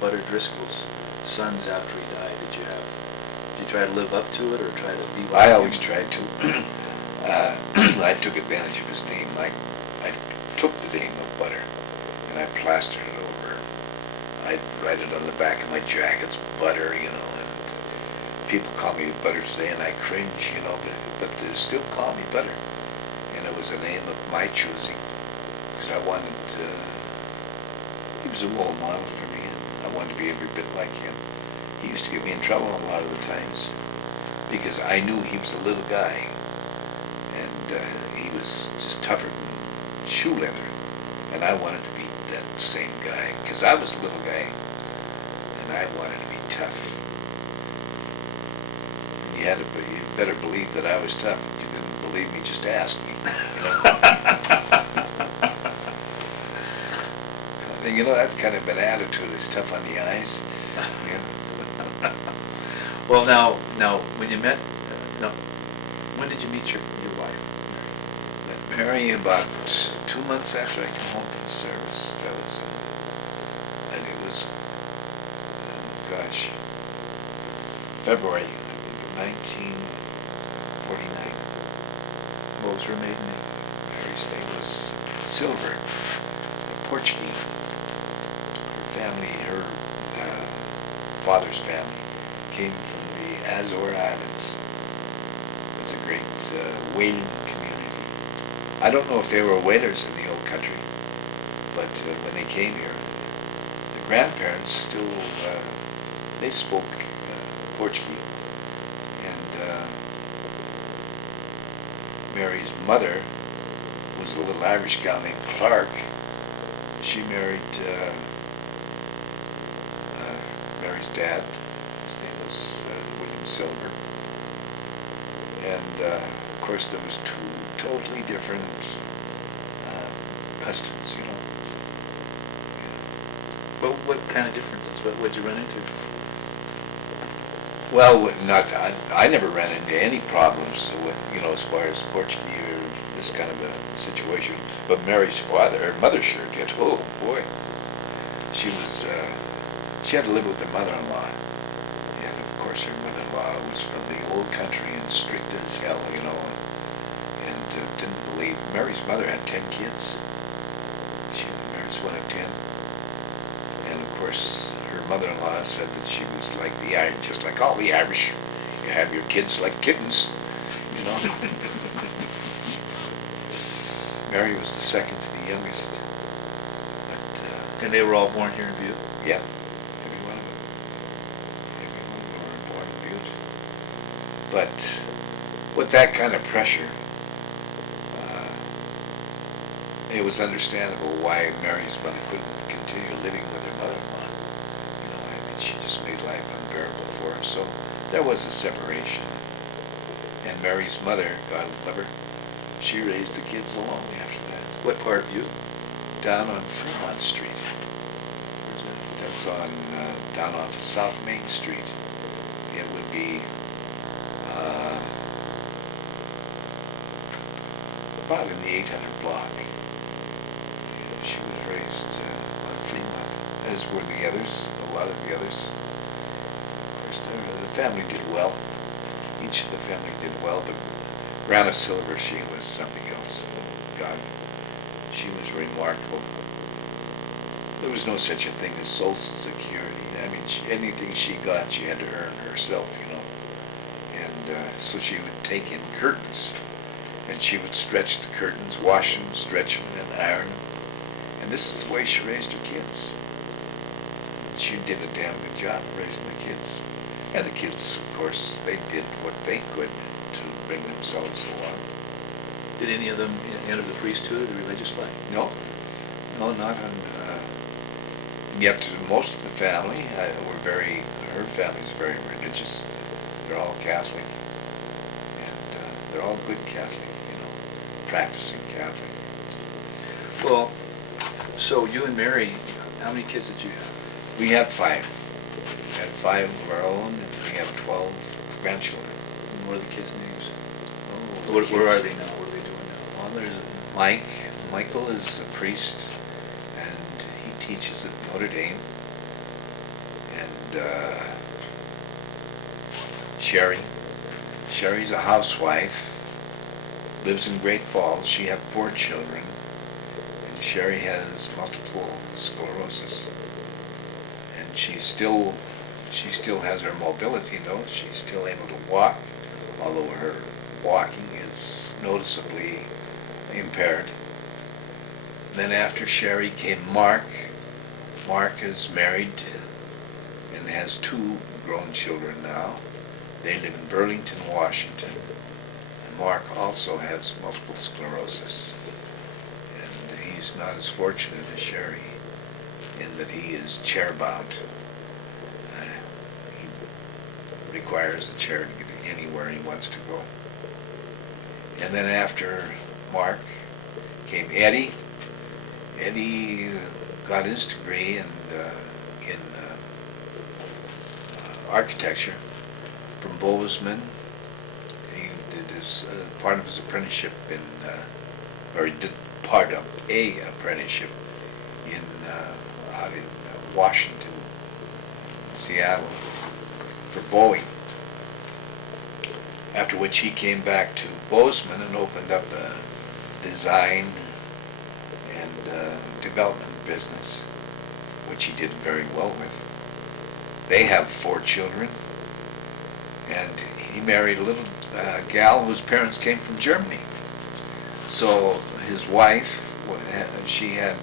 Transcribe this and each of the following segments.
butter Driscoll's sons after he died? Did you try to live up to it or try to be like I him? always tried to. I took advantage of his name. I took the name of Butter and I plastered it over. I'd write it on the back of my jackets, Butter, you know, and people call me Butter today and I cringe, you know, but they still call me Butter. And it was a name of my choosing because I wanted to, he was a role model for me and I wanted to be every bit like him. He used to get me in trouble a lot of the times because I knew he was a little guy and he was just tougher than shoe leather, and I wanted to be that same guy because I was a little guy and I wanted to be tough. And you better believe that I was tough. If you didn't believe me, just ask me. You know, that's kind of an attitude. It's tough on the eyes. You know? Well, now, when you met, when did you meet your wife? Met Mary about 2 months after I came home from the service. That was, I think it was, February of 1949. What was her maiden name? Mary's name was Silver, Portuguese. Her family, her father's family, came from the Azore Islands. It's a great whaling community. I don't know if they were whalers in the old country, but when they came here, the grandparents still, they spoke Portuguese. And Mary's mother was a little Irish gal named Clark. She married Mary's dad. His name was William Silver. And of course there was two totally different customs, you know. What kind of differences? What'd you run into? Well, I never ran into any problems with, you know, as far as Portuguese or this kind of a situation. But Mary's mother sure did. Oh boy, she had to live with her mother-in-law, and of course her mother-in-law was from the old country and strict as hell, you know, and didn't believe. Mary's mother had 10 kids. Mary's one of 10, and of course her mother-in-law said that she was like the Irish, just like all the Irish. You have your kids like kittens, you know. Mary was the second to the youngest. But, and they were all born here in Butte? Yeah, every one of them. Every one of them were born in Butte. But with that kind of pressure, it was understandable why Mary's mother couldn't continue living with her mother-in-law. You know, I mean, she just made life unbearable for her. So there was a separation. And Mary's mother, God love her, she raised the kids alone after that. What part of Butte? Down on Fremont Street. That's on, down off of South Main Street. It would be about in the 800 block. She was raised on Fremont, as were the others, a lot of the others. Of course, the family did well. Each of the family did well, but Grandma Silver, she was something else. God, she was remarkable. There was no such a thing as Social Security. I mean, anything she got, she had to earn herself, you know. And so she would take in curtains, and she would stretch the curtains, wash them, stretch them, and iron them. And this is the way she raised her kids. She did a damn good job raising the kids. And the kids, of course, they did what they could to bring themselves along. Did any of them enter the priesthood or religious life? No, not on. Yet most of the family her family's very religious. They're all Catholic, and they're all good Catholic, you know, practicing Catholic. Well, so you and Mary, how many kids did you have? We had 5. We had 5 of our own, and we have 12 grandchildren. And what are the kids' names? Oh, Where are they now? What are they doing now? Well, there's Mike. Michael is a priest, and he teaches at Notre Dame. Sherry's a housewife, lives in Great Falls. She had 4 children. And Sherry has multiple sclerosis. And she still has her mobility though. She's still able to walk, although her walking is noticeably impaired. Then after Sherry came Mark. Mark is married and has 2 grown children now. They live in Burlington, Washington. And Mark also has multiple sclerosis. And he's not as fortunate as Sherry in that he is chair-bound. He requires the chair to get anywhere he wants to go. And then after Mark came Eddie. Eddie got his degree in architecture from Bozeman. He did his part of his apprenticeship or he did part of a apprenticeship out in Washington, Seattle, for Boeing. After which he came back to Bozeman and opened up a design and development business, which he did very well with. They have 4 children, and he married a little gal whose parents came from Germany. So his wife, she had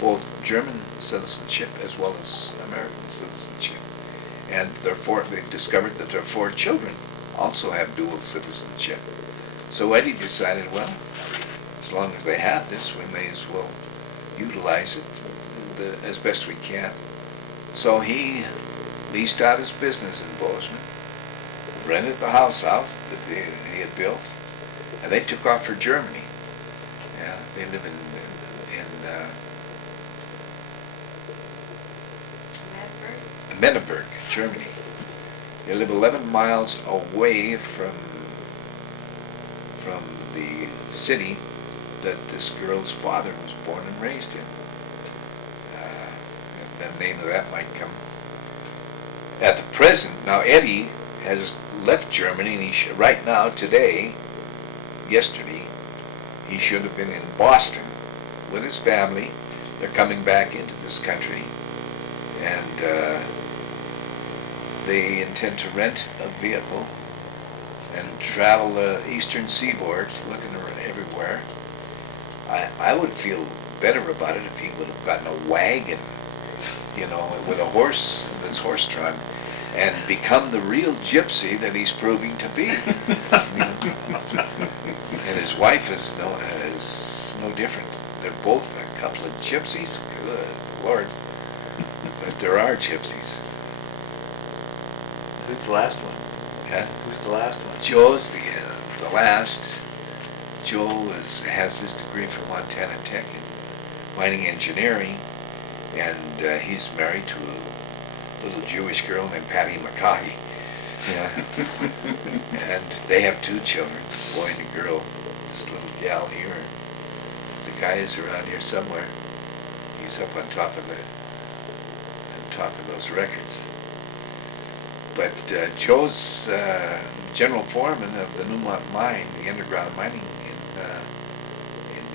both German citizenship as well as American citizenship. And therefore they discovered that their 4 children also have dual citizenship. So Eddie decided, well, as long as they have this, we may as well utilize it as best we can. So he leased out his business in Bozeman, rented the house out that he had built, and they took off for Germany. Yeah, they live in Menneberg, Germany. They live 11 miles away from the city that this girl's father was born and raised in. The name of that might come. At the present, now Eddie has left Germany, and right now, today, yesterday, he should have been in Boston with his family. They're coming back into this country, and they intend to rent a vehicle and travel the eastern seaboard, looking around everywhere. I would feel better about it if he would have gotten a wagon, with a horse that's horse-drawn, and become the real gypsy that he's proving to be. And his wife is no different. They're both a couple of gypsies. Good Lord. But there are gypsies. Who's the last one? Yeah. Who's the last one? Joe's the last. Joe has his degree from Montana Tech in mining engineering, and he's married to a little Jewish girl named Patty McCaughey. Yeah. And they have 2 children, a boy and a girl. This little gal here. The guy is around here somewhere. He's up on top of those records. But Joe's general foreman of the Newmont mine, the underground mining in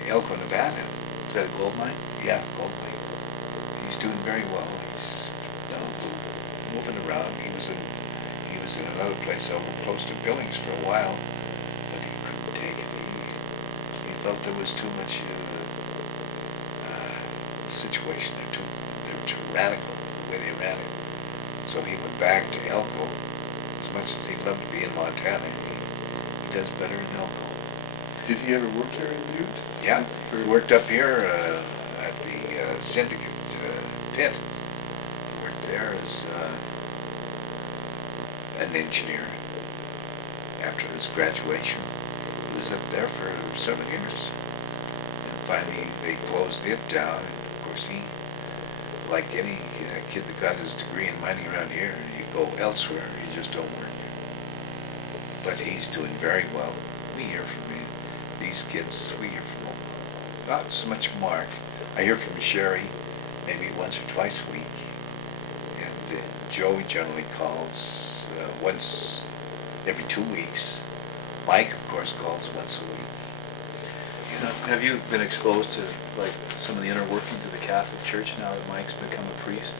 Elko, Nevada. Is that a gold mine? Yeah, gold mine. He's doing very well. He's moving around. He was in another place over close to Billings for a while, but he couldn't take it. He felt there was too much situation. They're too radical the way they ran it. So he went back to Elko. As much as he'd love to be in Montana, he does better in Elko. Did he ever work here in Butte? Yeah, he worked up here at the Syndicate pit. He worked there as an engineer after his graduation. He was up there for 7 years. And finally they closed it down. And of course he, like any kid that got his degree in mining around here, you go elsewhere, you just don't work. But he's doing very well. We hear from these kids, we hear from them. Not so much Mark. I hear from Sherry maybe once or twice a week. And Joey generally calls once every 2 weeks. Mike, of course, calls once a week. You know, have you been exposed to like some of the inner workings of the Catholic Church now that Mike's become a priest?